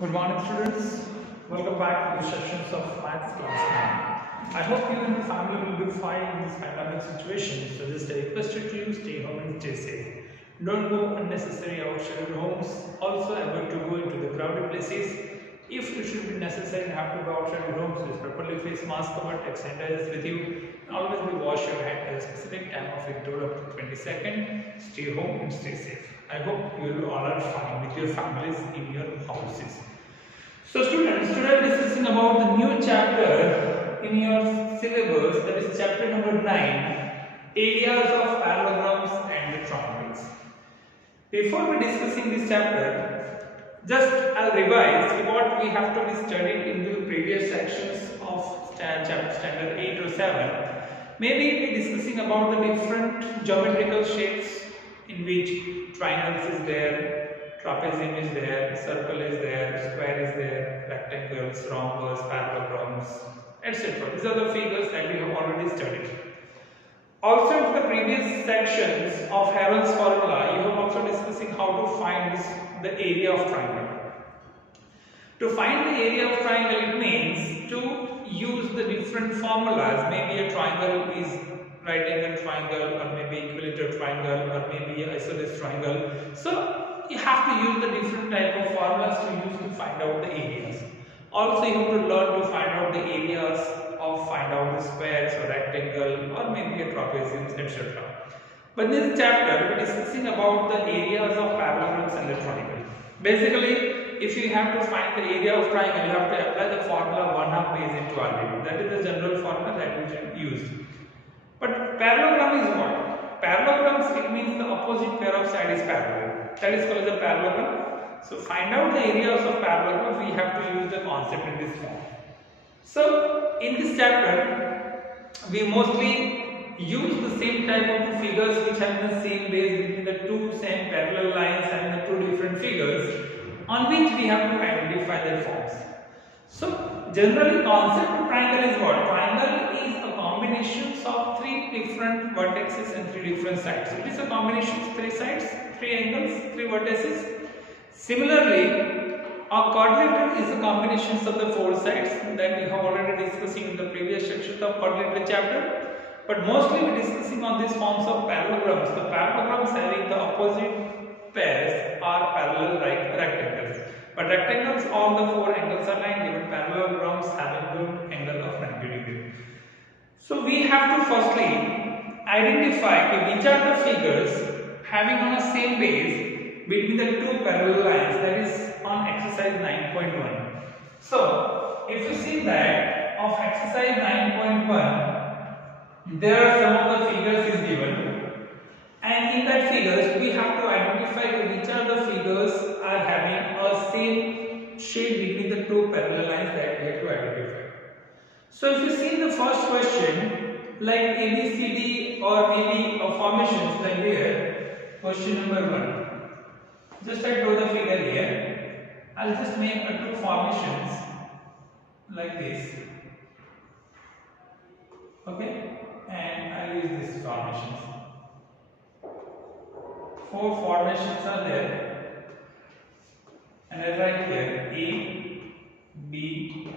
Good morning, students. Welcome back to the sessions of Maths class 9. I hope you and your family will be fine in this pandemic situation. So just a request to you, stay home and stay safe. Don't go unnecessary outside your homes. Also avoid to go into the crowded places. If it should be necessary and have to go outside your homes, please properly face mask cover, take sanitizers with you. And always be wash your hand at a specific time of interval up to 20 seconds. Stay home and stay safe. I hope you all are fine with your families in your houses. So students, today we are discussing about the new chapter in your syllabus, that is chapter number 9, areas of parallelograms and triangles. Before we discussing this chapter, just I'll revise what we have to be studied in the previous sections of chapter standard 8 or 7. Maybe we discussing about the different geometrical shapes in which triangles is there, trapezium is there, circle is there, square is there, rectangles, rhombus, parallelograms, etc. These are the figures that we have already studied. Also in the previous sections of Heron's formula, you have also discussing how to find the area of triangle. To find the area of triangle, it means to use the different formulas. Maybe a triangle is right angle triangle, or maybe equilateral triangle, or maybe isosceles triangle. So you have to use the different type of formulas to use to find out the areas. Also you have to learn to find out the areas of find out the squares or rectangle or maybe a trapezium, etc. But in this chapter we are discussing about the areas of parallelograms and the triangle. Basically, if you have to find the area of triangle, you have to apply the formula 1/2 base into RDB. That is the general formula that we can use. But parallelogram is what? Parallelograms, it means the opposite pair of side is parallel. That is called as a parallelogram. So find out the areas of parallelogram, we have to use the concept in this form. So in this chapter, we mostly use the same type of figures which have the same base between the two same parallel lines and the two different figures on which we have to identify their forms. So generally concept of triangle is what? Triangle is a combination of three different vertices and three different sides. It is a combination of three sides, three angles, three vertices. Similarly, a quadrilateral is a combination of the four sides that we have already discussed in the previous section of quadrilateral chapter. But mostly we are discussing on these forms of parallelograms. The parallelograms having the opposite pairs are parallel like rectangles. But rectangles, all the four angles are 90, but parallelograms having the angle of 90 degrees. So we have to firstly identify which are the figures having on a same base between the two parallel lines, that is on exercise 9.1. So if you see that of exercise 9.1, there are some of the figures is given, and in that figures we have to identify which are the figures are having a same shape between the two parallel lines that we have to identify. So if you see the first question like ABCD or maybe formations like here, question number 1. Just I draw the figure here. I'll just make two formations like this. Okay, and I'll use these formations. Four formations are there, and I write here A, B,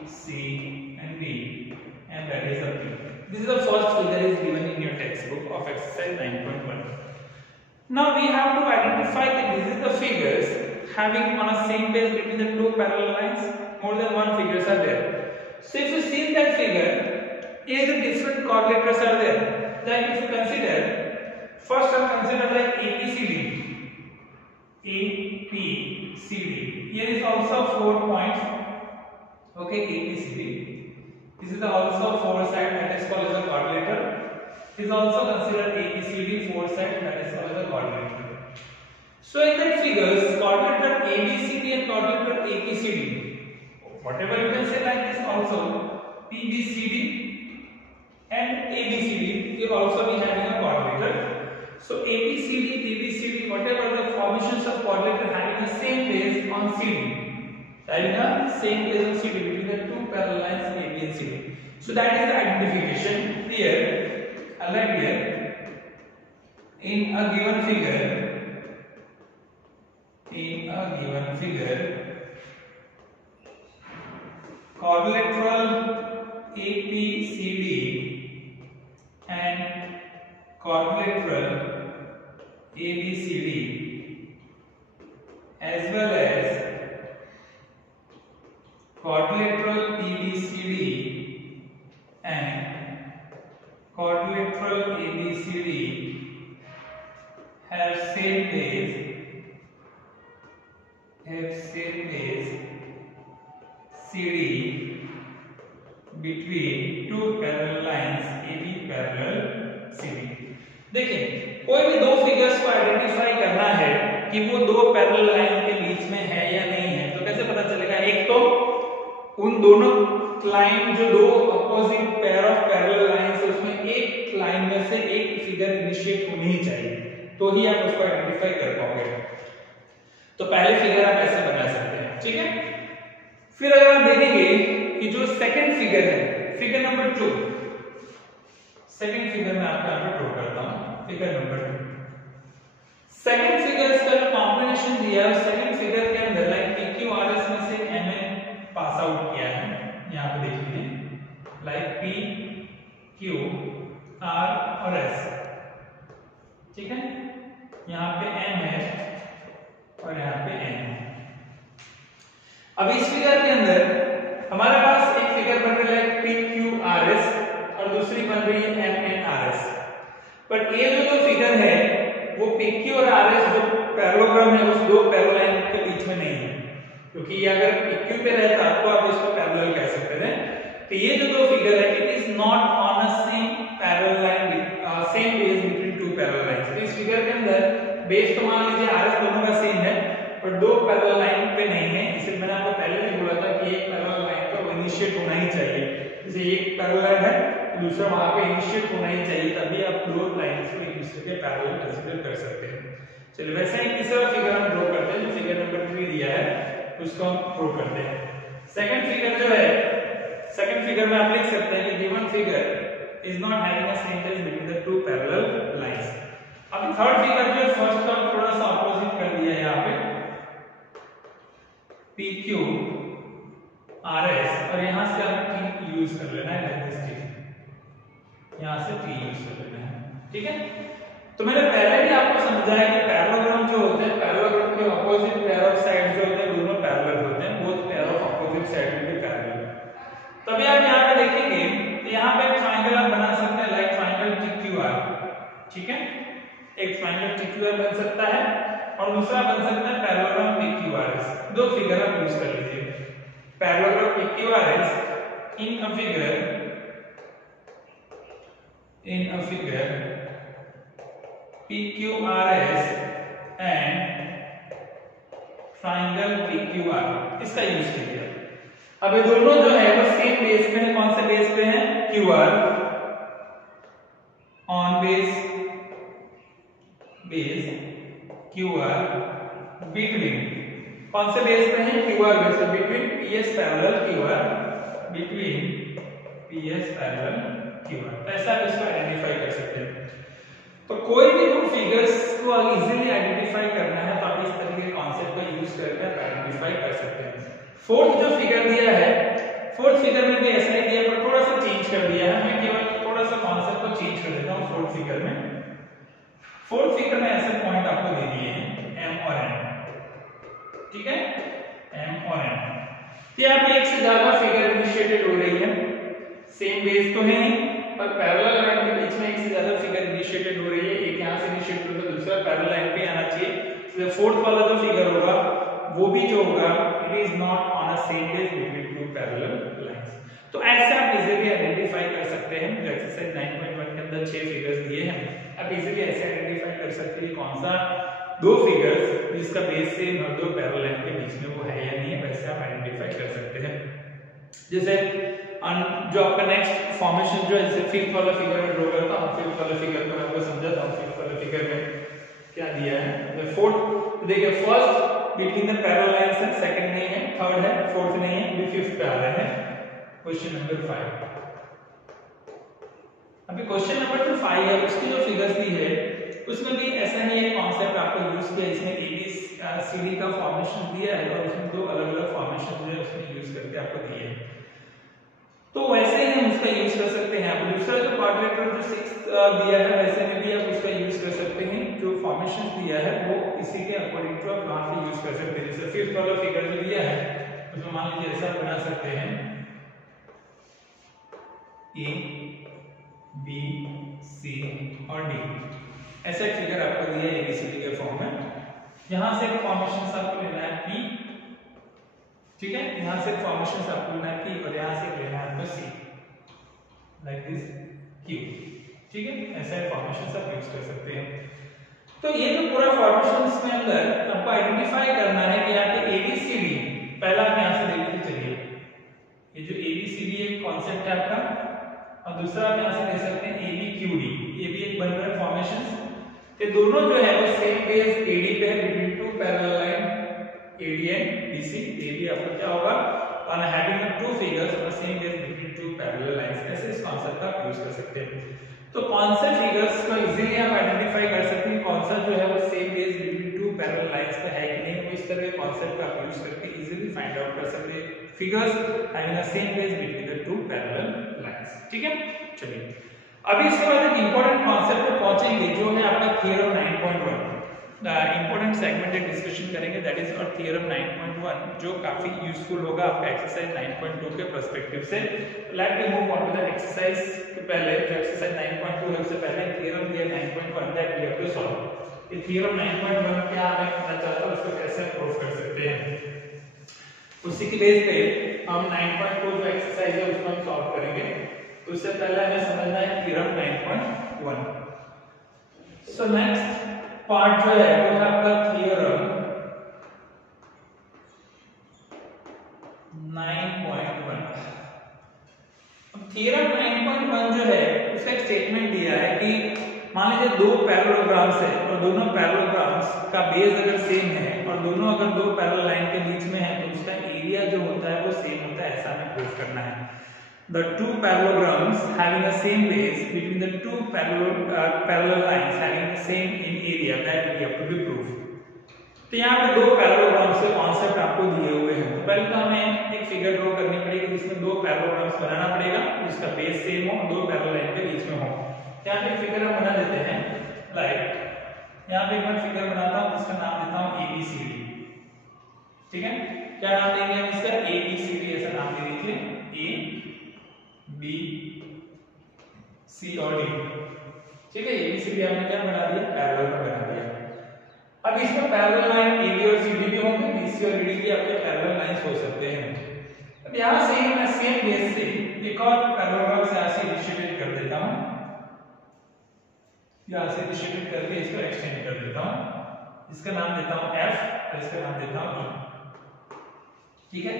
C, and D, and that is a P. This is the first figure is given in your textbook of exercise 9.1. Now we have to identify that this is the figures having on a same base between the two parallel lines. More than one figures are there. So if you see that figure, here the different quadrilaterals are there. Then if you consider, first I'll consider like ABCD. ABCD. Here is also 4 points. Okay, ABCD. This is also 4 side, that is called as a quadrilateral. Is also considered ABCD 4 side, that is called as a quadrilateral. So in that figures, quadrilateral ABCD and quadrilateral ABCD, whatever you can say like this also, PBCD and ABCD will also be having a quadrilateral. So ABCD, PBCD, whatever the formations of quadrilateral having the same base on CD, having a same base on CD between the two parallel lines in AB and CD. So that is the identification here. I write here in a given figure ABCD as well as quadrilateral PBCD and quadrilateral ABCD have same base CD between two parallel lines AB parallel CD। देखिए कोई भी दो figures को identify करना है कि वो दो पैरेलल लाइन के बीच में है या नहीं है, तो कैसे पता चलेगा? एक तो उन दोनों लाइन जो दो opposite pair of parallel lines है उसमें एक लाइन में से एक फिगर इनिशिएट होनी ही चाहिए, तो ही आप उसको आइडेंटिफाई कर पाओगे। तो पहले फिगर आप ऐसे बना सकते हैं, ठीक है। फिर अगर आप देखेंगे कि जो सेकंड फिगर है, फिगर नंबर 2, सेकंड फिगर में आपको यहां पे ड्रॉ करता हूं, फिगर नंबर 2। सेकंड फिगर का जो कॉम्बिनेशन दिया है, सेकंड फिगर के अंदर लाइक PQRS में से MN पास आउट किया है, यहां पे देखिए लाइक PQ R और S, ठीक है। यहां पे M है और यहां पे N है। अब इस फिगर के अंदर हमारे पास एक फिगर बन रही है PQRS और दूसरी बन रही है MNRS, बट ये जो दो फिगर है वो PQ और RS जो पैरेललोग्राम है उस दो पैरेलल लाइन के बीच में नहीं है, क्योंकि ये अगर PQ पे रहता तो आप इसको पैरेलल कह सकते थे। तो ये जो दो फिगर है it is not on a same parallel line, same base between two parallel lines. तो इस फिगर के अंदर बेस तो मान लीजिए RS दोनों का सेम है, पर दो पैरेलल लाइन पे नहीं है। इसलिए मैंने आपको पहले भी बोला था कि एक पैरेलल लाइन पर इनिशिएट होना ही चाहिए, जैसे एक पैरेलल है तो दूसरा वहां पे इनिशिएट होना ही चाहिए, तभी आप दो लाइंस को एक दूसरे के पैरेलल कंसीडर कर सकते हैं। चलिए वैसे ही तीसरा फिगर हम ड्रॉ करते हैं, जो फिगर नंबर 3 दिया है उसको हम ड्रॉ करते हैं। सेकंड फिगर जो है, सेकंड फिगर में आप लिख सकते हैं कि given figure is not having a same base between the two parallel lines. अब थर्ड फिगर जो फर्स्ट का थोड़ा सा अपोजिट कर दिया है, यहां पे PQ RS और यहां से हम T यूज कर लेना है, लाइक दिस T, यहां से T यूज कर लेना है, ठीक है। तो मैंने पहले भी आपको समझाया कि पैरेललोग्राम जो होते हैं, पैरेललोग्राम के अपोजिट पेयर ऑफ साइड जो होते हैं दोनों पैरेलल होते हैं, both pair of opposite side will be parallel. तभी आप यहां पे देखेंगे तो यहां पे एक ट्रायंगल आप बना सकते हैं, लाइक ट्रायंगल TQR, ठीक है। एक ट्रायंगल TQR बन सकता है और दूसरा बन सकता है पैरेललोग्राम PQRS। दो फिगर आप यूज कर लीजिए, parallelogram PQRS in a figure PQRS and triangle PQR, इसका यूज कीजिए। अब ये दोनों जो है वो सेम बेस पे है, कौन से बेस पे है? QR on base QR between, कौन से बेस पे है? QR बेस पे, between PS parallel QR, between PS parallel QR। ऐसा आप इसको आइडेंटिफाई कर सकते हैं। तो कोई भी दो फिगर्स को इजीली आइडेंटिफाई करना है तो आप इस तरह के कॉन्सेप्ट को यूज करके आइडेंटिफाई कर सकते हैं। फोर्थ जो फिगर दिया है, फोर्थ फिगर में भी ऐसा ही दिया पर थोड़ा सा चेंज कर दिया है, मैं केवल थोड़ा सा कॉन्सेप्ट को चेंज कर देता हूं। फोर्थ फिगर में ऐसे पॉइंट आपको दे दिए हैं M और N, ठीक है, M और N। तो यहाँ पे एक से ज्यादा फिगर इनिशिएटेड हो रही है, सेम बेस तो है नहीं पर पैरेलल लाइन के बीच में एक से ज्यादा फिगर इनिशिएटेड हो रही है, एक यहाँ से इनिशिएट होगा तो दूसरा पैरेलल लाइन पे आना चाहिए। तो फोर्थ वाला जो फिगर होगा वो भी जो होगा it is not on a same base between two parallel lines. तो ऐसे आप इजीली आइडेंटिफाई कर सकते हैं। जो एक्सरसाइज 9.1 के अंदर 6 फिगर्स दिए हैं, आप इजीली ऐसे आइडेंटिफाई कर सकते हैं कौन सा दो फिगर्स जिसका बेस सेम और दो पैरेलल लाइन के बीच में वो है या नहीं है, वैसे आप आइडेंटिफाई कर सकते हैं। जैसे जो आपका नेक्स्ट फॉर्मेशन जो है, जैसे फिफ्थ वाला फिगर में ड्रॉ करता हूं, फिफ्थ वाला फिगर को मैं आपको समझाता हूं। फिफ्थ वाला फिगर में क्या दिया है? फोर्थ देखिए, first between the parallel lines है, सेकंड नहीं है, थर्ड है, फोर्थ नहीं है, अभी फिफ्थ पे आ रहे हैं। क्वेश्चन नंबर 5, अभी क्वेश्चन नंबर 5 है, उसकी जो फिगर्स दी है उसमें भी ऐसा ही एक कॉन्सेप्ट आपको यूज किया, इसमें ABCD का फॉर्मेशन दिया है और उसमें दो अलग-अलग फॉर्मेशन जो है उसमें यूज करके आपको दिए हैं। तो वैसे ही हम उसका यूज कर सकते हैं। अब दूसरा जो क्वाड्रिलेटरल जो 6 दिया है वैसे में भी आप उसका यूज कर सकते हैं। जो फॉर्मेशन दिया है वो इसी के अकॉर्डिंग टू आप वहां पे यूज कर सकते हैं। जैसे फिफ्थ वाला फिगर जो दिया है उसमें मान लीजिए ऐसा बना सकते हैं ए बी सी और डी, ऐसा एक फिगर आपको दिया है एबीसीडी के फॉर्म में। यहां से फॉर्मेशन आपको लेना है पी, ठीक है, यहां से फॉर्मेशन आपको लेना है पी और यहां से लेना है आपको सी, लाइक दिस क्यू, ठीक है, ऐसा फॉर्मेशन आप यूज कर सकते हैं। तो ये जो पूरा फॉर्मेशन में अंदर आपको आइडेंटिफाई करना है कि यहाँ पे एबीसीडी, पहला आप यहां से देखते चलिए, ये जो एबीसीडी एक कॉन्सेप्ट है आपका, और दूसरा आप यहां से देख सकते हैं एबीक्यूडी, ये भी एक बन रहा है फॉर्मेशन। ये दोनों जो है वो सेम बेस एडी पे है between two parallel line AD and BC. ये भी आपको क्या होगा, on having two figures on same base between two parallel lines, ऐसे इस कांसेप्ट का आप यूज कर सकते हैं। तो कौन से फिगर्स को इजीली आप आइडेंटिफाई कर सकते हैं कौन सा जो है वो same base between two parallel lines पे है कि नहीं, वो इस तरह के कांसेप्ट का आप यूज करके इजीली फाइंड आउट कर सकते हैं figures having a same base between the two parallel lines, ठीक है। चलिए अभी इसके बाद एक इंपॉर्टेंट कॉन्सेप्ट पे पहुंचेंगे जो है आपका थ्योरम 9.1, इंपॉर्टेंट सेगमेंट एक डिस्कशन करेंगे, दैट इज और थ्योरम 9.1 जो काफी यूजफुल होगा आपका एक्सरसाइज 9.2 के पर्सपेक्टिव से। Let me move on to the exercise के पहले, जो एक्सरसाइज 9.2 है उससे पहले थ्योरम दिया 9.1 that we have to solve. ये थ्योरम 9.1 क्या हमें पता चलता है उसको कैसे प्रूव कर सकते हैं, उसी की बेस पे हम 9.2 जो एक्सरसाइज है उसको हम सॉल्व करेंगे। तो उससे पहले हमें समझना है थ्योरम 9.1। सो नेक्स्ट पार्ट जो है वो है आपका थ्योरम 9.1। अब थ्योरम 9.1 जो है उसका एक स्टेटमेंट दिया है कि मान लीजिए दो पैरेललोग्राम्स है और दोनों पैरेललोग्राम्स का बेस अगर सेम है और दोनों अगर दो पैरेलल लाइन के बीच में है तो उसका एरिया जो होता है वो सेम होता है, ऐसा हमें प्रूव करना है। The two parallelograms having the same base between the two parallel lines having the same in area that we have to be proved। तो यहाँ पे दो पैरेललोग्राम्स के कॉन्सेप्ट आपको दिए हुए हैं। तो पहले तो हमें एक फिगर ड्रॉ करनी पड़ेगी जिसमें दो पैरेललोग्राम्स बनाना पड़ेगा जिसका बेस सेम हो, दो पैरेलल लाइन के बीच में हो। यहाँ पे फिगर हम बना देते हैं, लाइक यहाँ पे एक बार फिगर बनाता हूँ जिसका नाम देता हूँ एबीसीडी, ठीक है। क्या नाम देंगे हम इसका, एबीसीडी ऐसा नाम दे दीजिए, ए बी सी और डी, ठीक है। एबीसीडी हमने क्या बना दिया, पैरेलल में बना दिया। अब इसमें पैरेलल लाइन एबी और सीडी भी होंगे, बीसी और डीडी भी आपके पैरेलल लाइंस हो सकते हैं। अब यहां से मैं सेम बेस से एक और पैरेललोग्राम से ऐसे डिस्ट्रीब्यूट कर देता हूं, यहां से डिस्ट्रीब्यूट करके इसको एक्सटेंड कर देता हूं, इसका नाम देता हूं एफ और इसका नाम देता हूं ई, ठीक है।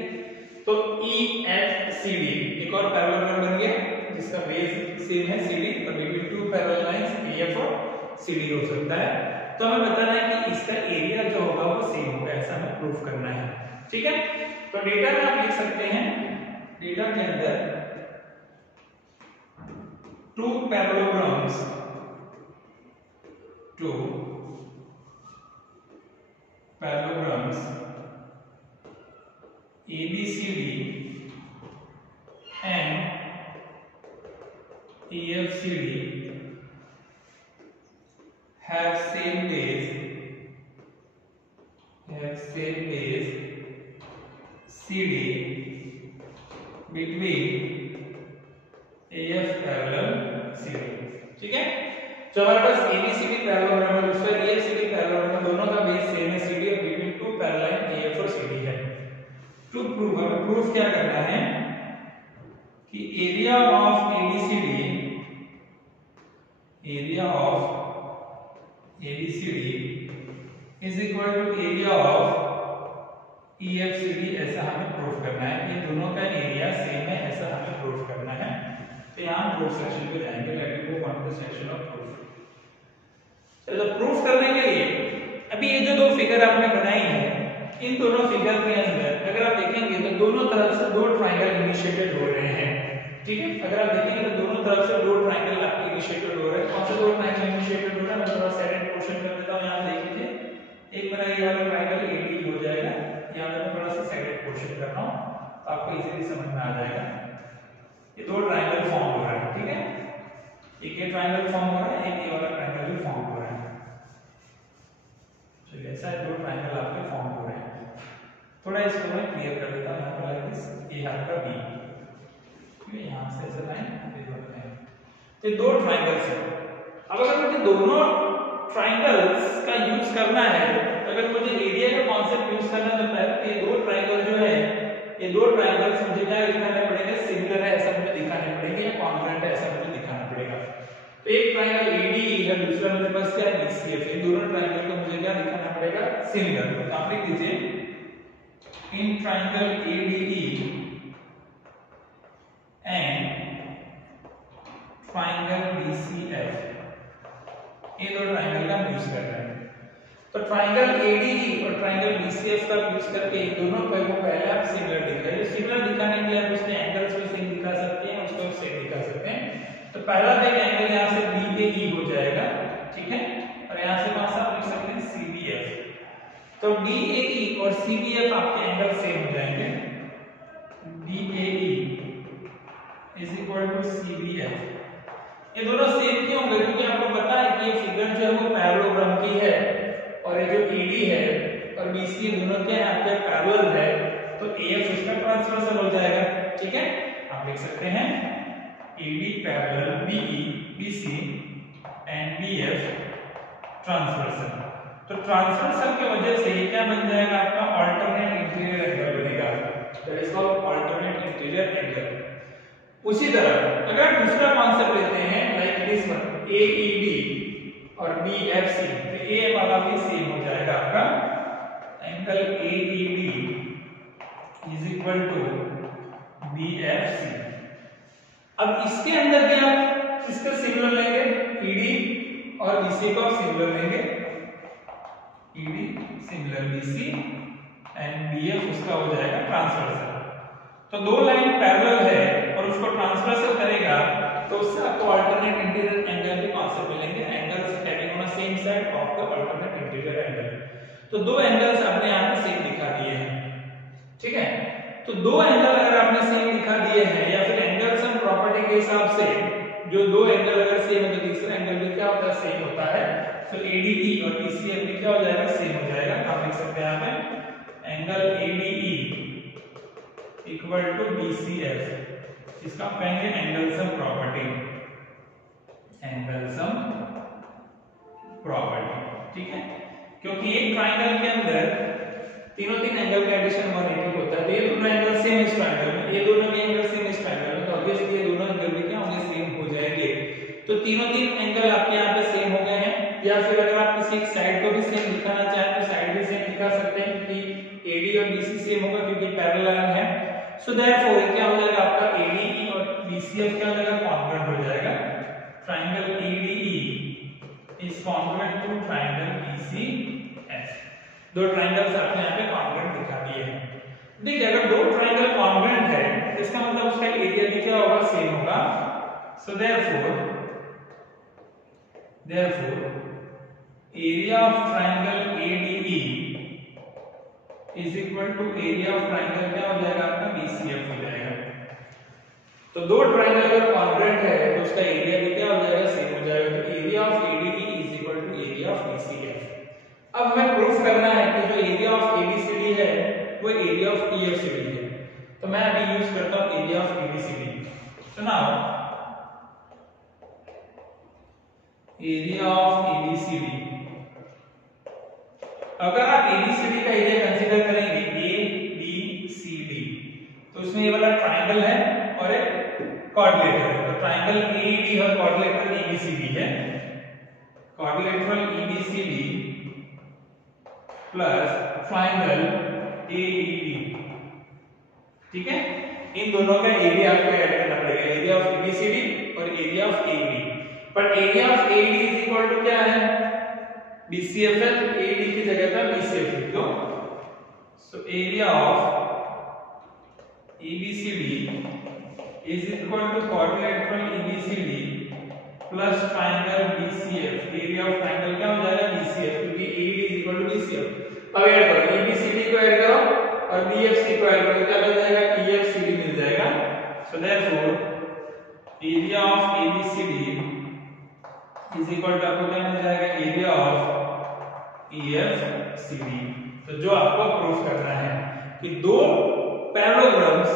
तो ई एफ सी डी एक और पैरेललोग्राम बन गया जिसका बेस सेम है सी डी और between two parallel lines A F और सी डी हो सकता है। तो हमें बताना है कि इसका एरिया जो होगा वो सेम होगा, ऐसा हमें प्रूफ करना है, ठीक है। तो डेटा में आप लिख सकते हैं, डेटा के अंदर two parallelograms ABCD and EFCD have same base CD between AF parallel CD, ठीक है। जो हमारे पास ABCD पैरेललोग्राम है उसमें EFCD पैरेललोग्राम दोनों का बेस सेम है CD और बिटवीन टू पैरेलल AF और CD है। टू प्रूव, हमें प्रूफ क्या करना है कि area of ABCD is equal to area of EFCD, ऐसा हमें प्रूफ करना है। ये दोनों का एरिया सेम है, ऐसा हमें प्रूफ करना है। तो यहाँ प्रूफ सेक्शन पे जाएंगे, let me move on to the section of proof. चलो प्रूफ करने के लिए अभी ये जो दो फिगर आपने बनाई है इन दोनों फिगर के अंदर अगर आप देखेंगे तो दोनों तरफ से दो ट्रायंगल इनिशिएटेड हो रहे हैं, ठीक है। अगर आप देखेंगे तो दोनों तरफ से दो ट्रायंगल आपके इनिशिएटेड हो रहे हैं। कौन से दो ट्रायंगल इनिशिएटेड हो रहे हैं, मैं थोड़ा सेकंड पोर्शन कर देता हूं। यहां देख लीजिए, एक मेरा ये वाला ट्रायंगल एडी हो जाएगा, यहां मैं थोड़ा सा सेकंड पोर्शन कर रहा हूं, आपको इजीली समझ में आ जाएगा। दो ट्रायंगल फॉर्म हो रहा है, ठीक है, एक ये ट्रायंगल फॉर्म हो रहा है, एक ये वाला ट्रायंगल भी फॉर्म हो रहा है। चलिए ऐसा दो ट्रायंगल आपके फॉर्म हो रहे हैं। थोड़ा इसको मैं क्लियर कर देता हूं। यहाँ पर लाइक दिस, ये आपका बी, ठीक है, यहाँ से ऐसे लाइन ये दो लाइन, ये दो ट्रायंगल्स हैं। अब अगर मुझे दोनों ट्रायंगल्स का यूज करना है, अगर मुझे एरिया का कॉन्सेप्ट यूज करना है, तो पहले ये दो ट्रायंगल जो है, ये दो ट्रायंगल्स मुझे क्या दिखाना पड़ेगा, सिमिलर है ऐसा मुझे दिखाने पड़ेगा, या कॉन्ग्रुएंट है ऐसा मुझे दिखाना पड़ेगा। तो एक ट्रायंगल एडी है, दूसरा मेरे पास क्या है, बीसीएफ है। दोनों ट्रायंगल को मुझे क्या दिखाना पड़ेगा, सिमिलर। तो आप लिख दीजिए in triangle ADE and triangle BCF, ये दो ट्रायंगल का यूज कर रहे हैं। तो ट्रायंगल एडीई और ट्रायंगल बीसीएफ का यूज करके इन दोनों को पहले आप सिमिलर दिखाइए। सिमिलर दिखाने के लिए आप उसके एंगल्स भी सेम दिखा सकते हैं, उसको सेम दिखा सकते हैं। तो पहला एक एंगल यहां से बीएई हो जाएगा, ठीक है, और यहां से कौन सा लिख सकते हैं, सीबीएफ। तो बीएई और सीबीएफ आपके एंगल सेम हो जाएंगे। BAE is equal to CBF. ये दोनों सेम क्यों होंगे, क्योंकि आपको पता है कि ये फिगर जो है वो पैरेललोग्राम की है, और ये जो एडी है और बीसी दोनों क्या है आपके पैरेलल है, तो एएफ इसका ट्रांसवर्सल हो जाएगा, ठीक है। आप लिख सकते हैं AD parallel BE BC and BF transversal. तो ट्रांसवर्सल की वजह से ये क्या बन जाएगा, आपका अल्टरनेट इंटीरियर एंगल बनेगा, that is called alternate interior angle. उसी तरह अगर आप दूसरा कॉन्सेप्ट लेते हैं लाइक दिस वन, एईडी और बीएफसी, तो ए वाला भी सेम हो जाएगा आपका angle AED is equal to BFC. अब इसके अंदर क्या आप किसका सिमिलर लेंगे, ईडी और बीसी को सिमिलर लेंगे, ED similar BC and BF उसका हो जाएगा ट्रांसवर्सल। तो दो लाइन पैरेलल है और उसको ट्रांसवर्सल करेगा, तो उससे आपको अल्टरनेट इंटीरियर एंगल के कॉन्सेप्ट मिलेंगे, angles having on same side of the alternate interior angle. तो दो एंगल्स आपने यहां पे सेम दिखा दिए हैं, ठीक है। तो दो एंगल अगर आपने सेम दिखा दिए हैं, या फिर एंगल सम प्रॉपर्टी के हिसाब से जो दो एंगल अगर सेम है तो तीसरा एंगल भी क्या होता है, सेम होता है। तो एडीई और बीसीएफ भी क्या हो जाएगा, सेम हो जाएगा। आप लिख सकते हैं यहां पे angle ADE equal to BCF, इसका हम कहेंगे angle sum property, angle sum property, ठीक है। क्योंकि एक ट्रायंगल के अंदर तीनों एंगल का एडिशन 180 होता है, तो ये दोनों एंगल सेम इस ट्रायंगल में, ये दोनों भी एंगल सेम इस ट्रायंगल में, तो ऑब्वियसली ये दोनों एंगल भी क्या होंगे, सेम हो जाएंगे। तो तीनों एंगल आपके यहाँ पे सेम हो गए हैं। या फिर अगर आप किसी एक साइड को भी सेम दिखाना चाहें तो साइड भी सेम दिखा सकते हैं, क्योंकि एडी और बीसी सेम होगा क्योंकि पैरेलल है। सो देयरफॉर क्या हो जाएगा आपका एडीई और बीसीएफ क्या हो जाएगा, कॉन्ग्रुएंट हो जाएगा। Triangle ADE is congruent to triangle BCF. दो ट्रायंगल्स आपने यहाँ पे कॉन्ग्रुएंट दिखा दिए हैं। देखिए अगर दो ट्रायंगल कॉन्ग्रुएंट है तो इसका मतलब उसका एरिया भी क्या होगा, सेम होगा। So therefore area of triangle ADE is equal to area of triangle क्या हो जाएगा आपका, बीसीएफ हो जाएगा। तो दो ट्रायंगल अगर कॉन्ग्रुएंट है तो उसका एरिया भी क्या हो जाएगा, सेम हो जाएगा। तो area of ADE is equal to area of BCF. अब हमें प्रूफ करना है कि जो एरिया ऑफ एबीसीडी है वो एरिया ऑफ ईएफसीडी है, तो मैं अभी यूज करता हूं एरिया ऑफ एबीसीडी। तो नाउ एरिया ऑफ एबीसीडी, अगर आप एबीसीडी का एरिया कंसीडर करेंगे ए बी सी डी, तो उसमें ये वाला ट्रायंगल है और एक क्वाड्रिलेटरल है। तो ट्रायंगल एडी और क्वाड्रिलेटरल एबीसीडी है, quadrilateral ABCD plus triangle AED, ठीक है। इन दोनों का एरिया आपको ऐड करना पड़ेगा, एरिया ऑफ एबीसीडी और area of AED. But area of AED is equal to क्या है, बीसीएफ है, तो एईडी की जगह पर बीसीएफ लिख दो। So area of ABCD is equal to quadrilateral ABCD plus triangle BCF. Area of triangle क्या हो जाएगा, बीसीएफ, क्योंकि AED is equal to BCF. अब ऐड करो, एबीसीडी को ऐड करो और बीएफसी को ऐड करो, क्या बन जाएगा, ईएफसीडी मिल जाएगा। So therefore area of ABCD is equal to आपको क्या मिल जाएगा, एरिया ऑफ ईएफसीडी। तो जो आपको प्रूफ करना है कि दो पैरेललोग्राम्स,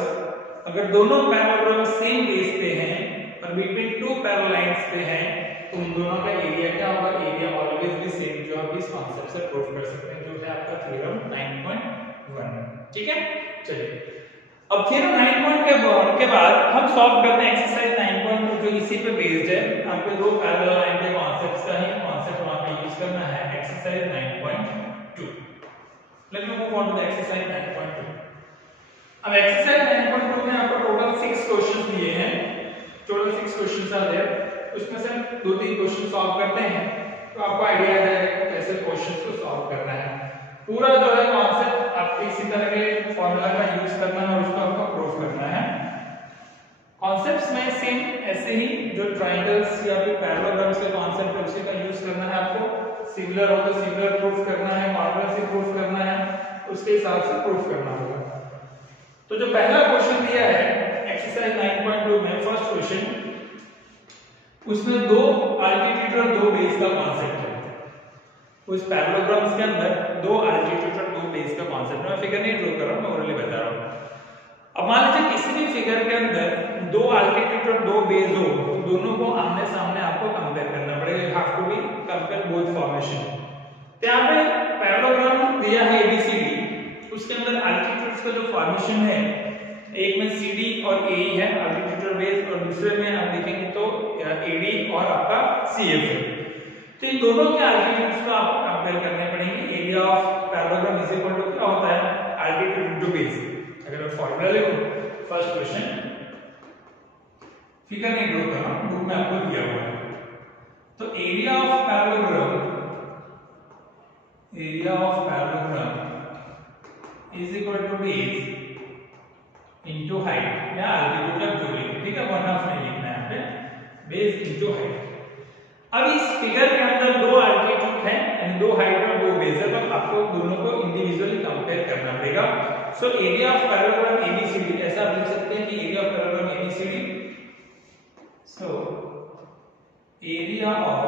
अगर दोनों पैरेललोग्राम्स सेम बेस पे हैं और बिटवीन टू पैरेलल लाइंस पे हैं, तो उन दोनों का एरिया क्या होगा, एरिया ऑलवेज बी सेम, जो आप इस कांसेप्ट से प्रूफ कर सकते हैं, जो है आपका थ्योरम 9.1। ठीक है, चलिए अब थ्योरम 9.1 के बाद हम सॉल्व करते हैं एक्सरसाइज 9.2, जो इसी पे बेस्ड है। आपको दो पैरेलल लाइन के कॉन्सेप्ट्स का ही कॉन्सेप्ट वहां पे यूज करना है, exercise 9.2। Let me move on to the exercise 9.2। अब एक्सरसाइज 9.2 में आपको टोटल 6 क्वेश्चंस दिए हैं, टोटल 6 क्वेश्चंस आर देयर। उसमें से 2-3 क्वेश्चन सॉल्व करते हैं तो आपको आईडिया आ जाएगा कि कैसे क्वेश्चंस को सॉल्व करना है। पूरा जो है कॉन्सेप्ट आपको इसी तरह के फॉर्मूला का यूज करना है और उसको आपको प्रूफ करना है। कॉन्सेप्ट्स में सेम ऐसे ही जो ट्रायंगल्स या फिर पैरेललोग्राम्स के कॉन्सेप्ट है उसी का यूज करना है आपको। सिमिलर हो तो सिमिलर प्रूफ करना है, कॉन्ग्रुएंसी प्रूफ करना है, उसके हिसाब से प्रूफ करना होगा। तो जो पहला क्वेश्चन दिया है एक्सरसाइज 9.2 में, फर्स्ट क्वेश्चन, उसमें दो अल्टीट्यूड और दो बेस का कॉन्सेप्ट है। उस पैरेललोग्राम्स के अंदर दो अल्टीट्यूड और दो बेस का कॉन्सेप्ट है। मैं फिगर नहीं ड्रॉ कर रहा हूं, मैं ओरली बता रहा हूं। अब मान लीजिए किसी भी फिगर के अंदर दो अल्टीट्यूड और दो बेस हो, तो दोनों को आमने सामने आपको कंपेयर करना पड़ेगा। You have to be compare both formation. तो यहां पे पैरेललोग्राम दिया है एबीसीडी, उसके अंदर अल्टीट्यूड्स का जो फॉर्मेशन है, एक में सीडी और ए है अल्टीट्यूड और बेस, और दूसरे में आप देखेंगे तो एडी और आपका सीएफ है। तो इन दोनों के अल्टीट्यूड्स को आपको कंपेयर करने पड़ेंगे। Area of parallelogram is equal to क्या होता है, अल्टीट्यूड इनटू बेस। अगर मैं फॉर्मूला लिखूं, फर्स्ट क्वेश्चन, फिगर नहीं ड्रॉ कर रहा हूं, बुक में आपको दिया हुआ है। तो area of parallelogram is equal to base into height या अल्टीट्यूड का जो लिखें, ठीक है, 1/2 नहीं लिखना है यहाँ पे, बेस इनटू हाइट। अब इस फिगर के अंदर दो अल्टीट्यूड है एंड दो हाइट और दो बेस है, तो आपको दोनों को इंडिविजुअली कंपेयर करना पड़ेगा। So area of parallelogram ABCD, ऐसा आप लिख सकते हैं कि area of parallelogram ABCD, so area of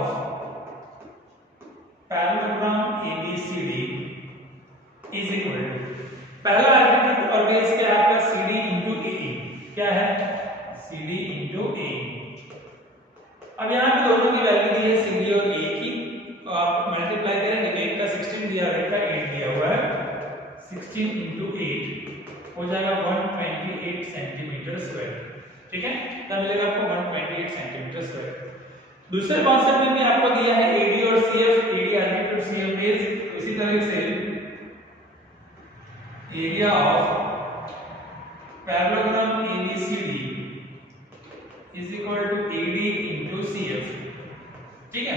parallelogram ABCD is equal to, पहला अल्टीट्यूड और बेस क्या है आपका, CD इनटू AE, क्या है, CD इनटू AE। अब यहाँ पे दोनों की वैल्यू दी है CD और A की, तो आप मल्टीप्लाई करेंगे तो एक का 16 दिया है, एक का 8 दिया हुआ है, 16 इनटू 8 हो जाएगा 128 सेंटीमीटर स्क्वायर। ठीक है, तब मिलेगा आपको 128 सेंटीमीटर स्क्वायर। दूसरे कॉन्सेप्ट में भी आपको दिया है AD और CF, AD altitude CF base. इसी तरह से area of parallelogram ABCD is equal to AD into CF। ठीक है,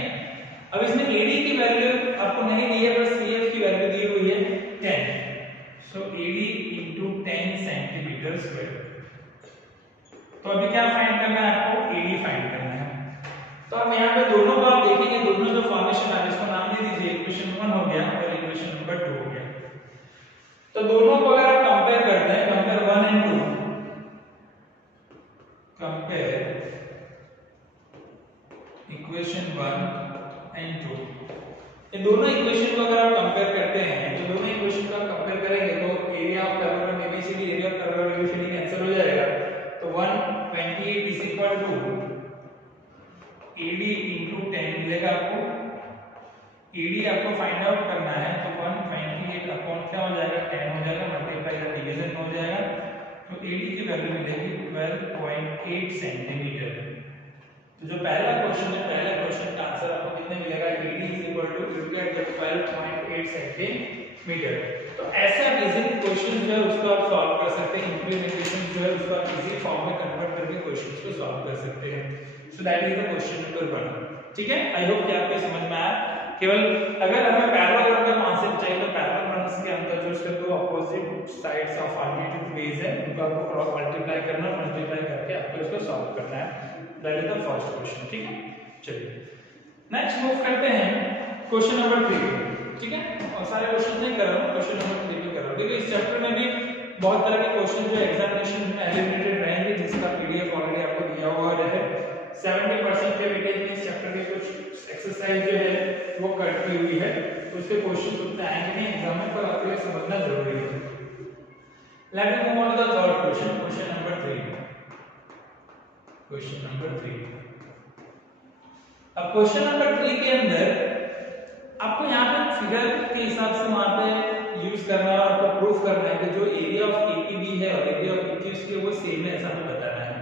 अब इसमें AD की वैल्यू आपको नहीं दी है, बस CF की वैल्यू दी हुई है 10, सो AD इनटू 10 सेंटीमीटर स्क्वायर। तो अभी क्या फाइंड करना है आपको, AD फाइंड करना है। तो अब यहाँ पे दोनों को आप देखेंगे, दोनों जो फॉर्मेशन है जिसको नाम दे दीजिए, इक्वेशन 1 हो गया और इक्वेशन नंबर 2 हो गया। तो दोनों को अगर आप कंपेयर करते हैं, compare 1 and 2, compare equation 1 and 2, ये दोनों इक्वेशन को अगर आप कंपेयर करते हैं, तो दोनों इक्वेशन को कंपेयर करेंगे तो area of parallelogram ABCD, area of parallelogram ABCD cancel हो जाएगा, तो 128 is equal to AD into 10 मिलेगा आपको। AD आपको फाइंड आउट करना है, तो 128 अपॉन क्या हो जाएगा, 10 हो जाएगा, मल्टीप्लाई का डिवीजन हो जाएगा, तो AD की वैल्यू मिलेगी 12.8 सेंटीमीटर। तो जो पहला क्वेश्चन है, पहले क्वेश्चन का आंसर आपको कितने मिलेगा, AD is equal to 12.8 centimetre. तो ऐसे आप इजी क्वेश्चन जो है उसको आप सॉल्व कर सकते हैं, इंप्लीमेंटेशन जो है उसको आप इजी फॉर्म में कन्वर्ट करके क्वेश्चंस को सॉल्व कर सकते हैं। So that is the question number 1। ठीक है, आई होप कि आपको समझ में आया। केवल अगर हमें पैरेललोग्राम का कॉन्सेप्ट चाहिए, तो पैरेललोग्राम्स के अंदर जो उसके दो opposite sides of altitude base है, उनको आपको क्रॉस मल्टीप्लाई करना, मल्टीप्लाई करके आपको इसको सॉल्व करना है। That is the first question. ठीक है, चलिए नेक्स्ट मूव करते हैं क्वेश्चन नंबर 3। ठीक है, और सारे क्वेश्चन नहीं कर रहा हूं, क्वेश्चन नंबर 3 भी कर रहा हूं। देखिए इस चैप्टर में भी बहुत तरह के क्वेश्चन जो एग्जामिनेशन में एलिमिनेटेड रहेंगे, जिसका पीडीएफ ऑलरेडी आपको दिया हुआ है। 70% के वेटेज में इस चैप्टर के कुछ एक्सरसाइज जो है वो कट की हुई है, तो उसके क्वेश्चन उतने आएंगे नहीं एग्जाम में, पर आपके लिए समझना जरूरी है। Let me move on to the third question, question number 3। Question number 3, अब क्वेश्चन नंबर 3 के अंदर आपको यहाँ पे फिगर के हिसाब से वहां पे यूज करना है और आपको प्रूफ करना है कि जो एरिया ऑफ एपीबी है और एरिया ऑफ बीक्यूसी है वो सेम है, ऐसा हमें बताना है।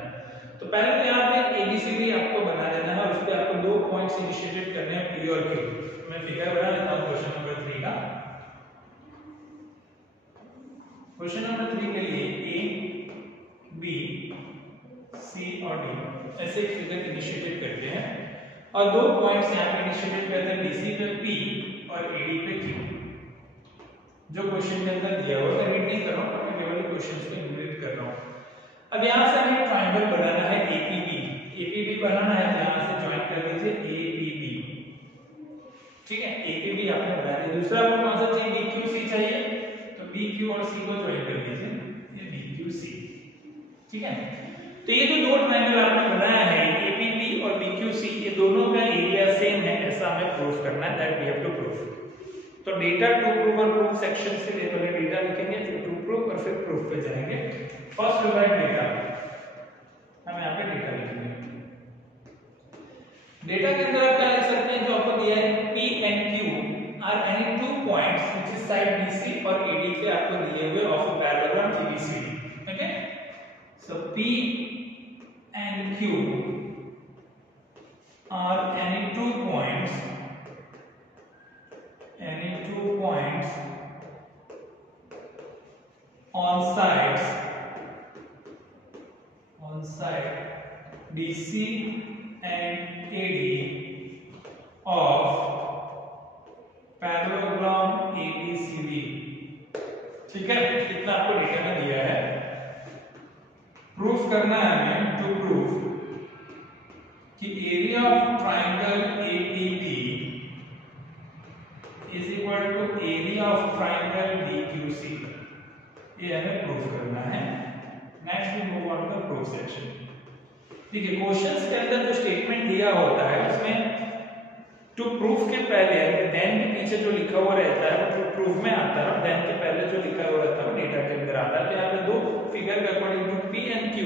तो पहले तो यहाँ पे एबीसीडी आपको बना लेना है और उस पे आपको 2 पॉइंट्स इनिशिएटेड करने हैं, पी और क्यू। मैं फिगर बना लेता हूँ क्वेश्चन नंबर 3 का। क्वेश्चन नंबर 3 के लिए ए, बी, सी और डी ऐसे एक फिगर इनिशिएटेड करते हैं और 2 पॉइंट्स यहाँ पे इनिशिएटेड करते हैं, बीसी पे पी और एडी पे क्यू। जो क्वेश्चन के अंदर दिया हुआ है, रीड नहीं कर रहा हूं, मैं केवल क्वेश्चंस को इंक्लूड कर रहा हूं। अब यहां से हमें ट्रायंगल बनाना है एपीबी। एपीबी बनाना है, यहां से ज्वाइन कर लीजिए एपीबी, ठीक है। एपीबी आपने बना दिया। दूसरा आपको कौन सा चाहिए, बीक्यूसी चाहिए, तो बीक्यू और सी को ज्वाइन कर लीजिए, ये बीक्यूसी, ठीक है। तो ये जो 2 ट्रायंगल आपने बनाया है एपीबी और बीक्यूसी, ये दोनों का एरिया सेम है, ऐसा हमें प्रूफ करना है, that we have to proof. तो डेटा टू प्रूफ और प्रूफ सेक्शन से ले पहले डेटा लिखेंगे, फिर टू प्रूफ और फिर प्रूफ पे जाएंगे। फर्स्ट वी राइट डेटा, हम यहाँ पे डेटा लिखेंगे। डेटा के अंदर आप क्या लिख सकते हैं, जो आपको दिया है P and Q are any 2 points which is side BC और AD के आपको दिए हुए of a parallelogram ABCD, okay. So P and Q are any 2 points on side DC and AD of parallelogram ABCD, ठीक है। इतना आपको data में दिया है, प्रूफ करना है हमें। टू प्रूफ कि area of triangle APB is equal to area of triangle DQC, ये हमें प्रूफ करना है। Next we move on to the proof section. देखिए क्वेश्चंस के अंदर जो स्टेटमेंट दिया होता है उसमें टू प्रूफ के पहले देन के पीछे जो लिखा हुआ रहता है वो टू प्रूफ में आता है, देन के पहले जो लिखा हुआ रहता है वो डेटा के अंदर आता है। तो यहाँ पे 2 फिगर के according to P and Q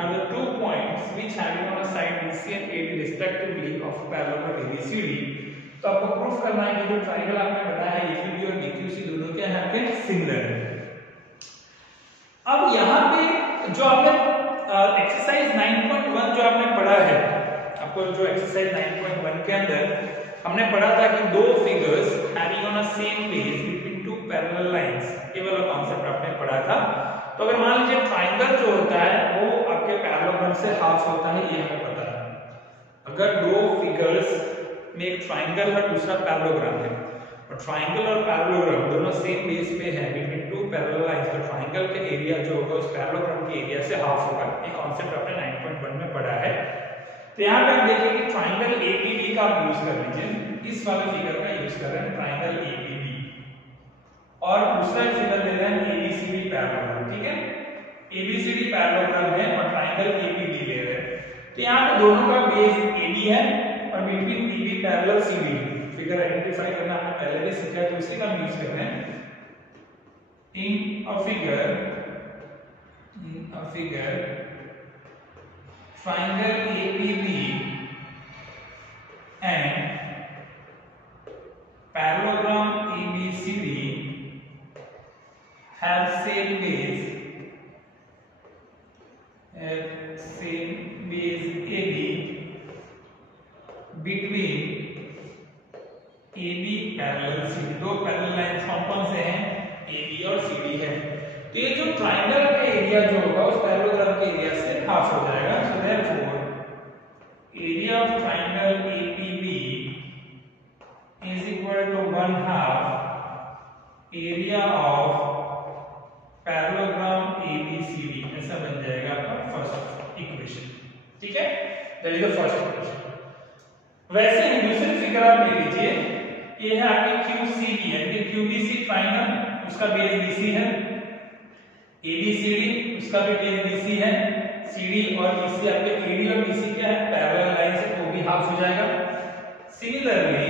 are the 2 points which having on a side BC and AD respectively of parallelogram ABCD। तो आपको प्रूफ करना है कि जो ट्रायंगल आपने बनाया है APB और BQC दोनों के यहाँ पे सिमिलर है। अब यहाँ पे जो आपने एक्सरसाइज 9.1 जो आपने पढ़ा है, आपको जो एक्सरसाइज 9.1 के अंदर हमने पढ़ा था कि 2 figures having on a same base between 2 parallel lines, ये वाला कॉन्सेप्ट आपने पढ़ा था। तो अगर मान लीजिए ट्रायंगल जो होता है वो आपके पैरेललोग्राम से हाफ होता है, ये हमें पता है। अगर 2 फिगर्स में एक ट्रायंगल है, दूसरा पैरेललोग्राम है, और ट्रायंगल और पैरेललोग्राम दोनों सेम बेस पे है बिटवीन 2 पैरेलल लाइंस, तो ट्रायंगल के एरिया जो होगा उस पैरेललोग्राम के एरिया से हाफ होगा। ये कॉन्सेप्ट आपने 9.1 में पढ़ा है। तो यहाँ पे आप देखिए कि ट्रायंगल APB का आप यूज कर लीजिए, इस वाले फिगर का यूज कर रहे हैं ट्रायंगल APB, और दूसरा फिगर ले रहे हैं ABCD पैरेललोग्राम, ठीक है। ABCD पैरेललोग्राम है और ट्रायंगल APB ले रहे हैं। तो यहाँ पे दोनों का बेस AB है और between AB parallel CD figure identify करना हमने पहले भी सीखा है, तो इसी का हम यूज कर रहे हैं। In a figure triangle APB and parallelogram ABCD have same base AB between AB parallel CD, 2 parallel lines कौन से हैं, AB और CD है। तो ये जो ट्रायंगल का एरिया जो होगा उस पैरेललोग्राम के एरिया से हाफ हो जाएगा। So therefore area of triangle APB is equal to 1/2 area of parallelogram ABCD, ऐसा बन जाएगा आपका फर्स्ट इक्वेशन, ठीक है। That is the first equation. वैसे ही दूसरी फिगर आप ले लीजिए, ये है आपकी QCB यानी कि QBC ट्रायंगल, उसका बेस BC है। ABCD उसका भी बेस BC है, CD और BC आपके AD और BC क्या है पैरेलल लाइन से, वो भी हाफ हो जाएगा। Similarly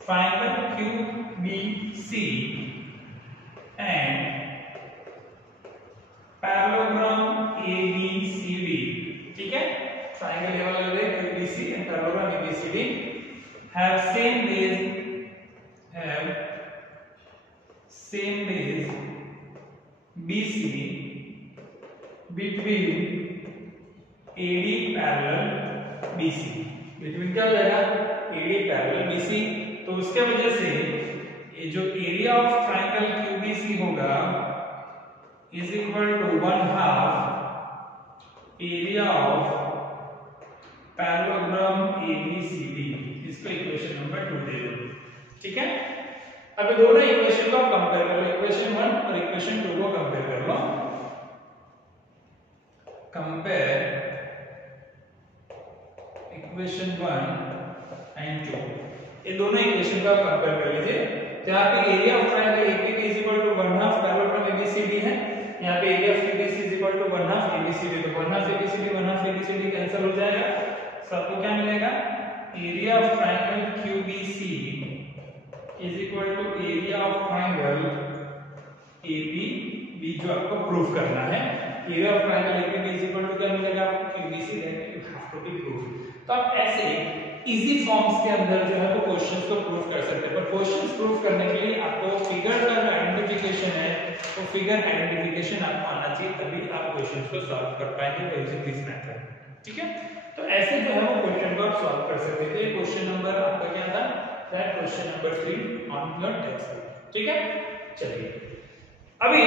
triangle QBC and parallelogram ABCD, ठीक है, ट्रायंगल ये वाला ले QBC and parallelogram ABCD have same base BC between AD parallel BC, between क्या हो जाएगा AD parallel BC। तो उसके वजह से ये जो एरिया ऑफ ट्रायंगल QBC होगा is equal to 1/2 area of parallelogram ABCD। इसको इक्वेशन नंबर 2 दे दो, ठीक है। अब दोनों इक्वेशन को आप कंपेयर कर लो, इक्वेशन 1 और इक्वेशन 2 को कंपेयर कर लो। कंपेयर इक्वेशन 1 एंड 2, ये दोनों इक्वेशन को आप कंपेयर कर लीजिए। तो यहाँ पे area of triangle APB is equal to 1/2 parallelogram ABCD है, यहाँ पे area of QBC is equal to 1/2 ABCD, तो 1/2 ABCD 1/2 ABCD कैंसिल हो जाएगा, तो आपको क्या मिलेगा area of triangle QBC is equal to area of triangle APB, जो आपको प्रूफ करना है। Area of triangle APB is equal to क्या मिलेगा आपको QBC, that you have to be proof. तो आप ऐसे इजी फॉर्म्स के अंदर जो है वो क्वेश्चंस को प्रूफ कर सकते हैं, पर क्वेश्चंस प्रूफ करने के लिए आपको फिगर का जो आइडेंटिफिकेशन है वो फिगर आइडेंटिफिकेशन आपको आना चाहिए, तभी आप क्वेश्चंस को सॉल्व कर पाएंगे बाय यूजिंग दिस मेथड, ठीक है। तो ऐसे जो है वो क्वेश्चन को आप सॉल्व कर सकते थे। क्वेश्चन नंबर आपका क्या था, that question number 3 on your text book, ठीक है। चलिए अभी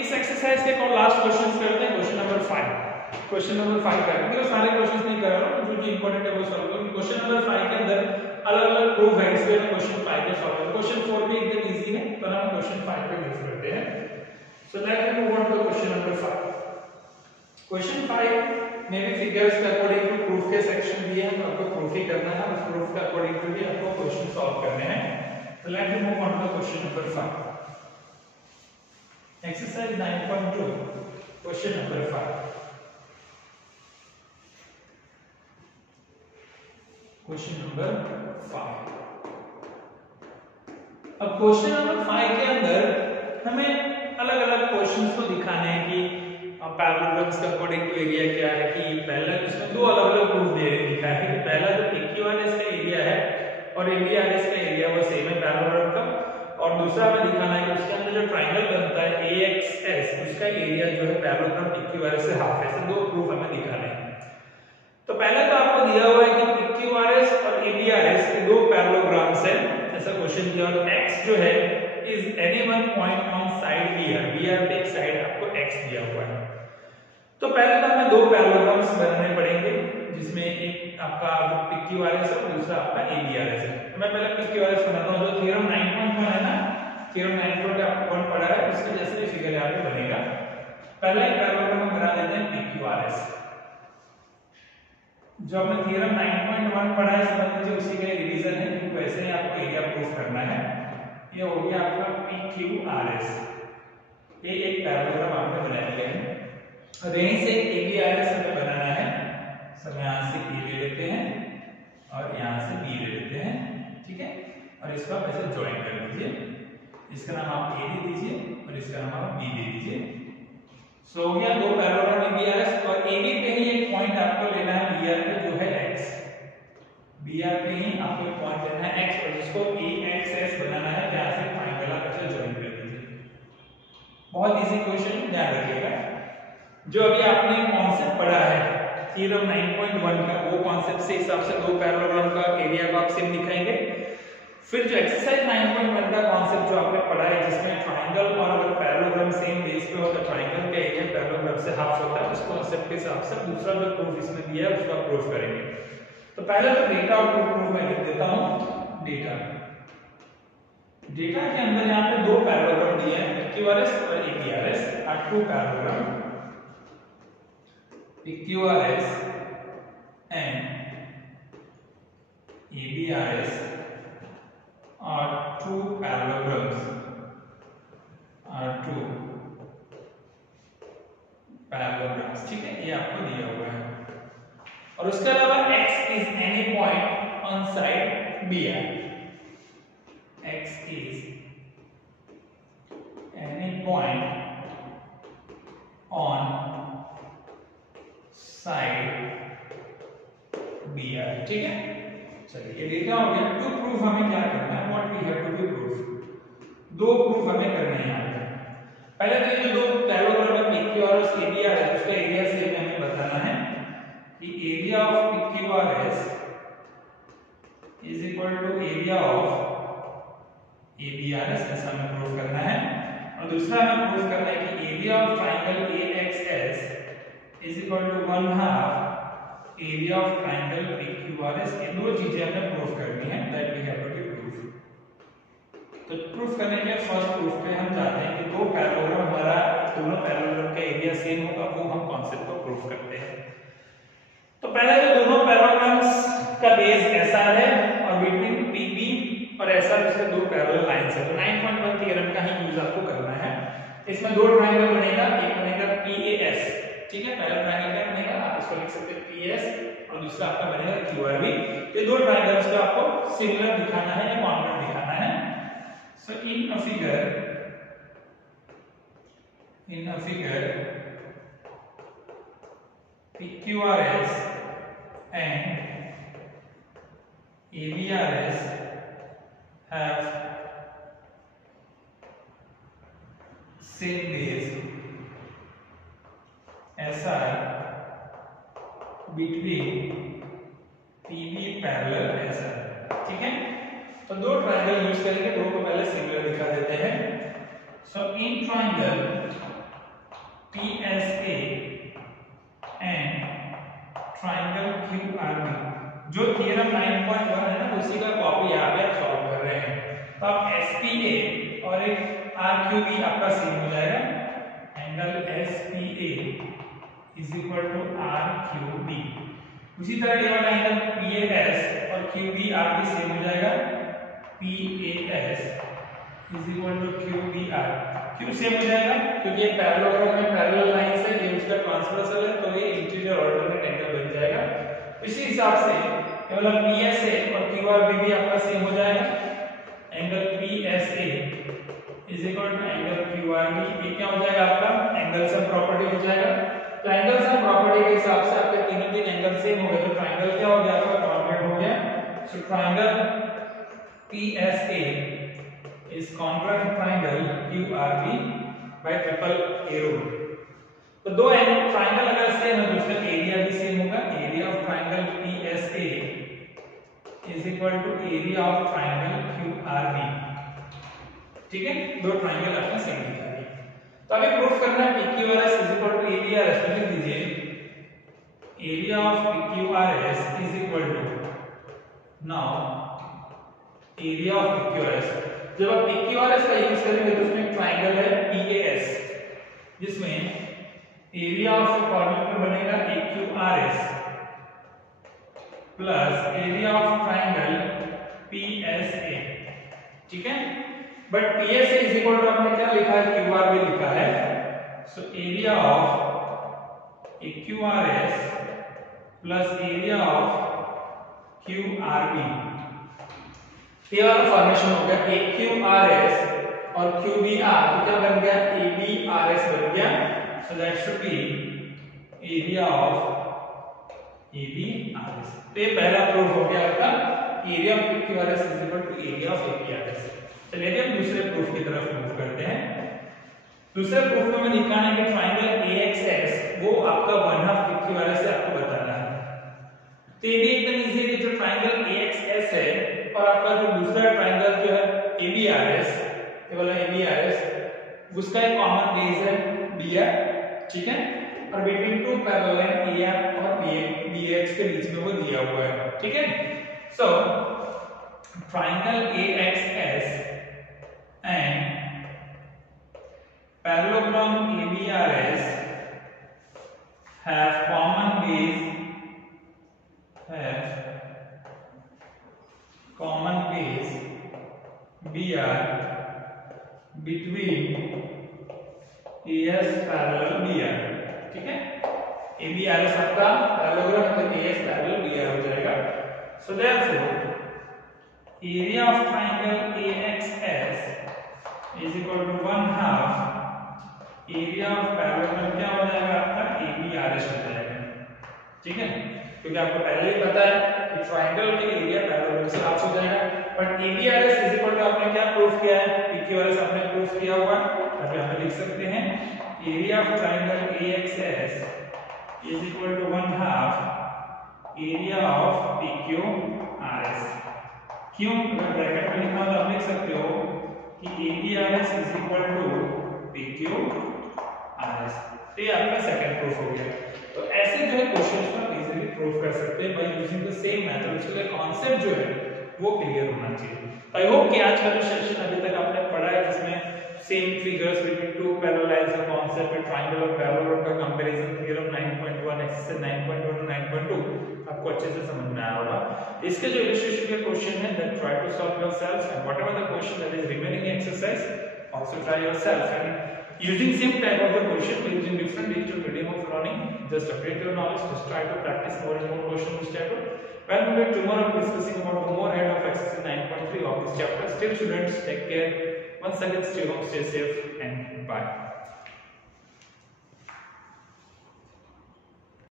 इस एक्सरसाइज के और लास्ट क्वेश्चंस करते हैं, क्वेश्चन नंबर 5। क्वेश्चन नंबर 5 करेंगे, तो सारे क्वेश्चंस नहीं कर रहा हूं, जो इंपॉर्टेंट है वो सॉल्व करूंगा। क्वेश्चन नंबर 5 के अंदर अलग-अलग प्रूफ है, इसलिए मैं क्वेश्चन 5 को सॉल्व करूंगा। क्वेश्चन 4 भी एकदम इजी है, तो हम क्वेश्चन 5 पे मूव करते हैं। So let's move on to question number 5। Question 5 में भी फिगर्स के अकॉर्डिंग टू प्रूफ के सेक्शन दिए हैं, तो आपको प्रूफ ही करना है, उस प्रूफ के अकॉर्डिंग टू भी आपको क्वेश्चन सॉल्व करने हैं। तो let's move on to question number 5। Exercise 9.2 question number 5। Question number 5। अब क्वेश्चन नंबर 5 के अंदर हमें अलग-अलग क्वेश्चंस को दिखाने हैं कि पैरेललोग्राम्स का अकॉर्डिंग टू एरिया क्या है, कि पहला इसमें दो अलग-अलग प्रूफ दे दिखा है कि पहला जो PQRS का एरिया है और ABRS का एरिया वो सेम है पैरेललोग्राम का, और दूसरा हमें दिखाना है कि उसके अंदर जो ट्रायंगल बनता है AXS उसका एरिया जो है पैरेललोग्राम PQRS से हाफ है। ऐसे दो प्रूफ हमें दिखाने हैं। तो पहले तो आपको दिया हुआ है कि PQRS और ABRS के दो पैरेललोग्राम्स हैं, ऐसा क्वेश्चन दिया, और X जो है is any one point on side BR पे एक साइड आपको X दिया हुआ है। तो पहले तो हमें दो पैरेललोग्राम्स बनाने पड़ेंगे, जिसमें एक आपका PQRS है और दूसरा आपका ABRS है। तो मैं पहले PQRS बनाता हूं, जो थ्योरम 9.1 है ना, थ्योरम 9.1 का आपको पढ़ा है, उसके जैसे ही फिगर यहां पे बनेगा। पहले पैरेललोग्राम बना देते हैं PQRS, जो हमने थ्योरम 9.1 पढ़ा है, समझ लीजिए उसी का रिवीजन है, क्योंकि वैसे ही आपको एरिया प्रूफ करना है। ये हो गया आपका PQRS, ये एक पैरेललोग्राम आपने बना लिया है। और यहीं से ABRS हमें बनाना है, सब यहाँ से A ले लेते हैं और यहाँ से B ले लेते हैं, ठीक है, और इसको आप ऐसे ज्वाइन कर लीजिए। इसका नाम आप A दे दीजिए और इसका नाम आप B दे दीजिए। सो हो गया दो पैरेललोग्राम ABRS, और AB पे ही एक पॉइंट आपको लेना है BR पे, जो है X। BR पे ही आपको एक पॉइंट लेना है X, और जिसको AXS बनाना है, जहां से ट्रायंगल आप ऐसे ज्वाइन कर दीजिए। बहुत इजी क्वेश्चन, ध्यान रखिएगा। जो अभी आपने कॉन्सेप्ट पढ़ा है थ्योरम 9.1 का, वो कॉन्सेप्ट से हिसाब से दो पैरेललोग्राम का एरिया को आप सेम दिखाएंगे। फिर जो एक्सरसाइज 9.1 का कॉन्सेप्ट जो आपने पढ़ा है, जिसमें ट्रायंगल और अगर पैरेललोग्राम सेम बेस पे हो तो ट्रायंगल का एरिया पैरेललोग्राम से हाफ होता है, उस कॉन्सेप्ट के हिसाब से दूसरा जो प्रूफ इसमें दिया है उसको प्रूफ करेंगे। तो पहले तो डेटा और प्रूफ मैं लिख देता हूं। डेटा के अंदर यहाँ पे दो पैरेललोग्राम दिए हैं, PQRS और ABRS are two parallelogram, PQRS and ABRS are two parallelograms BR. X is any point on side BR. ठीक है, चलिए ये डेटा हो गया। टू प्रूफ हमें क्या करना है, what we have to be proof, दो प्रूफ हमें करने हैं यहाँ पे। पहले तो ये जो पैरेललोग्राम में PQRS एरिया है उसका एरिया से हमें बताना है कि area of PQRS is equal to area of ABRS, ऐसा हमें प्रूफ करना है। और दूसरा हमें प्रूफ करना है कि area of triangle AXS is equal to 1/2 area of triangle PQRS। ये दो चीजें हमें प्रूफ करनी है, that we have to be proof. तो प्रूफ करने के फर्स्ट प्रूफ पे हम जाते हैं कि दो पैरेललोग्राम, हमारा दोनों पैरेललोग्राम का एरिया सेम होगा, वो हम कॉन्सेप्ट को प्रूफ करते हैं। तो पहले तो दोनों पैरेललोग्राम्स का बेस ऐसा है और बिटवीन PB और ऐसा उसके दो पैरेलल लाइंस है। तो 9.1 थ्योरम का ही यूज आपको करना है। इसमें दो ट्रायंगल बनेगा, एक बनेगा PAS, ठीक है, पहला ट्रायंगल क्या बनेगा, आप इसको लिख सकते हैं PS, और दूसरा आपका बनेगा QRB। ये दो ट्रायंगल्स को आपको सिमिलर दिखाना है या कॉन्ग्रुएंट दिखाना है। So in a figure PQRS and ABRS have same base SI between PB parallel SI, ठीक है। तो दो ट्रायंगल यूज करेंगे, दो को पहले सिमिलर दिखा देते हैं। So in triangle PSA and triangle QRB, जो थ्योरम 9.1 है ना उसी का कॉपी यहाँ पे आप सॉल्व कर रहे हैं। तो आप SPA और एक RQB आपका सेम हो जाएगा, angle SPA is equal to RQB। उसी तरह ये वाला एंगल PAS और QBR भी सेम हो जाएगा, PAS is equal to QBR। क्यों सेम हो जाएगा, क्योंकि ये पैरेललोग्राम में पैरेलल लाइंस है, ये उसका ट्रांसवर्सल है, तो ये इंटीरियर ऑल्टरनेट एंगल बन जाएगा। इसी हिसाब से ये वाला PSA और QRB भी आपका सेम हो जाएगा, angle PSA is equal to angle QRB। ये क्या हो जाएगा आपका एंगल सम प्रॉपर्टी हो जाएगा। तो एंगल सम प्रॉपर्टी के हिसाब से आपके तीनों तीन एंगल सेम हो गए, तो ट्रायंगल क्या हो गया आपका कॉन्ग्रुएंट हो गया। सो triangle PSA is congruent triangle QRB by triple arrow। तो दो ट्रायंगल अगर सेम है तो उसका एरिया भी सेम होगा। Area of triangle PSA is equal to area of triangle QRB, ठीक है। दो ट्रायंगल आपका सेम दिखा रही है। तो अभी प्रूफ करना है PQRS is equal to ABRS। तो लिख दीजिए area of PQRS is equal to, now area of PQRS, जब आप PQRS का यूज करेंगे तो उसमें ट्रायंगल है PAS, जिसमें एरिया ऑफ कॉर्नर पे बनेगा AQRS plus area of triangle PSA, ठीक है। But PSA is equal to आपने क्या लिखा है, QRB लिखा है। So area of AQRS plus area of QRB, ये वाला फॉर्मेशन हो गया AQRS और QBR, तो क्या बन गया ABRS बन गया। So that should be area of ABRS। तो ये पहला प्रूफ हो गया आपका, area of PQRS is equal to area of ABRS। चलिए हम दूसरे प्रूफ की तरफ मूव करते हैं। दूसरे प्रूफ में दिखाना है कि ट्रायंगल AXS वो आपका 1/2 PQRS से आपको बताना है। तो ये भी एकदम इजी है कि जो ट्रायंगल AXS है और आपका जो दूसरा ट्रायंगल जो है ABRS, ये वाला ABRS, उसका एक कॉमन बेस है BR, ठीक है। और between two parallel line AR और BX के बीच में वो दिया हुआ है, ठीक है। So triangle AXS and parallelogram ABRS have common base BR between AS parallel BR, ठीक है। ABRS आपका पैरेललोग्राम तो AS parallel BR हो जाएगा। So therefore area of triangle AXS is equal to 1/2 area of parallel क्या हो जाएगा आपका ABRS हो जाएगा, ठीक है, क्योंकि आपको पहले ही पता है कि ट्राइंगल के एरिया पैरेलल से लास्ट हो जाएगा, but ABRS is equal to आपने क्या प्रूफ किया है, PQRS आपने प्रूफ किया हुआ, अभी आप लिख सकते हैं area of triangle AXS is equal to 1/2 area of PQRS। क्यों? अगर ब्रैकेट में लिखा हो तो आप लिख सकते हो कि ABRS is equal to PQRS। तो ये आपका सेकंड प्रूफ हो गया। तो ऐसे जो है क्वेश्चंस को इजीली प्रूव कर सकते हैं by using the same method. उसके कॉन्सेप्ट जो है वो क्लियर होना चाहिए। आई होप कि आज का जो सेशन अभी तक आपने पढ़ा है जिसमें same figures between two parallel lines का कॉन्सेप्ट है, ट्रायंगल और पैरेलल का कंपैरिजन थ्योरम 9.1 एक्सरसाइज 9.1 टू 9.2 आपको अच्छे से समझ में आया होगा। इसके जो इलस्ट्रेशन के क्वेश्चन है that try to solve yourself and whatever the question that is remaining in exercise also try yourself and using same type of the question using different digital medium of learning, just update your knowledge, just try to practice more and more questions this chapter. When we will tomorrow discussing about the more head of exercise 9.3 of this chapter. Still students, take care. Once again, stay home, stay safe and bye.